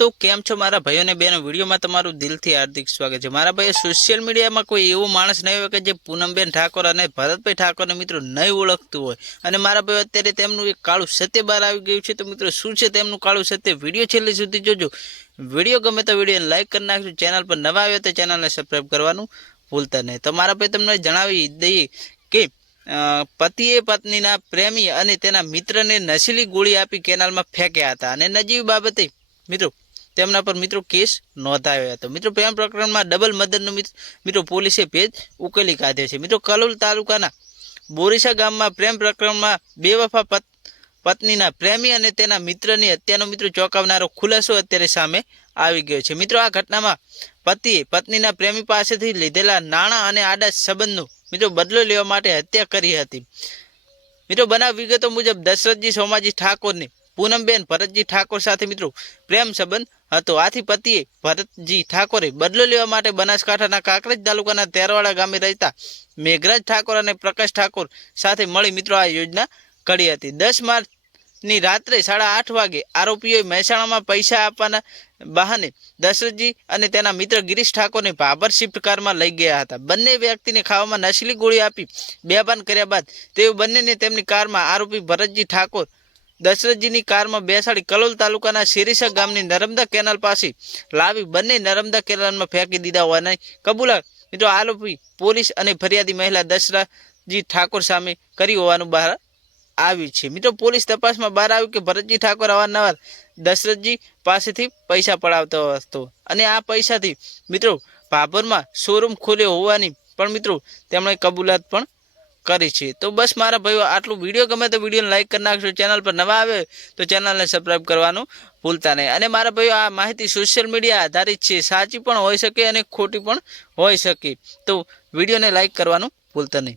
तो केम छो मारा भाईओ ने बहनों वीडियो में तमारू दिलथी हार्दिक स्वागत है। मारा भाई सोशियल मीडिया में कोई एवो माणस नहीं होय के जे पूनमबेन ठाकोर अने भरतभाई ठाकोर ने मित्रों नहीं ओळखतुं होय अने मारा भाई अत्यारे तेमनुं एक काळुं सत्य बहार आवी गयुं छे। तो मित्रों शुं छे तेमनुं काळुं सत्य विडियो छेल्ले सुधी जोजो। विडियो गमे तो विडियोने लाइक कर नाखजो। चेनल पर नवा आव्या तो चेनलने सब्सक्राइब करवानुं भूलता नहीं। तो मारा भाई तमने जणावी दઈએ के पतिए पत्नीना प्रेमी अने तेना मित्रने नशीली गोળી आपी केनालमां फेंक्या हता अने नजीवी बाबते मित्रों तेमना पर मित्रों केस नोंधायो हतो। मित्रों प्रेम प्रकरण में डबल मर्डरनो मित्रों पोलीसे पेज उकेली काढ्यो छे। मित्रों कलोल तालुकाना बोरीसा गाममां प्रेम प्रकरण में बेवफा पत्नीना प्रेमी अने तेना मित्रनी हत्यानो मित्रों चौंकावनारो खुलासो अत्यारे सामे आवी गयो छे। मित्रों आ घटनामां पतिए पत्नीना प्रेमी पासेथी लीधेला नाणां अने आडा संबंधनो मित्रों बदलो लेवा माटे हत्या करी हती। मित्रों बनाव विगतो मुजब दशरथजी सोमाजी ठाकोर ने पूनमबेन भरतजी ठाकोर साथे मित्रों प्रेम संबंध हतो। आथी पतिए भरतजी ठाकोरे बदलो लेवा माटे बनासकांठाना काकरेज तालुकाना तेरवाड़ा गामे रहता मेघराज ठाकोर अने प्रकाश ठाकोर साथे मळी मित्रों आ योजना करी हती। 10 मार्च नी रात्रे 8:30 वागे आरोपीओए महेसाणामां पैसा आपवाना बहाने दशरथजी अने तेना मित्र गिरीश ठाकोर ने भाभर शिफ्ट कार में लई गया हता। बंने व्यक्ति ने खावामां नशीली गोળી आपी बेभान कर्या बाद तेओ बंनेने तेमनी कार में आरोपी भरतजी ठाकोर दशरथजीनी कार में बेसाड़ी कलोल तालुकाना शेरीसा गामनी नर्मदा केनाल पासे लावी बंने नर्मदा केनाल में फेंकी दीधा होवानी कबूलात मित्रों आरोपी पोलीस अने फरियादी महिला दशरथजी ठाकोर सामे करी होवानुं बहार आव्युं छे। मित्रों पोलीस तपास में बहार आव्युं के भरतजी ठाकोर अवारनवार दशरथजी पासेथी पैसा पड़ावतो हतो अने आ पैसाथी मित्रों भाभरमां शोरूम खोल्यो होवानी पण मित्रों तेमणे कबूलात पण करी छे। तो बस मारा भाईओ आटलू। विडियो गमे तो विडियो ने लाइक कर नाखजो। चेनल पर नवा आवे तो चेनल ने सब्सक्राइब करवानुं भूलता नहीं। अने मारा भाईओ आ माहिती सोशियल मीडिया आधारित छे, साची पण होई शके अने खोटी पण होई शके। तो विडियो ने लाइक करवानुं भूलता नहीं।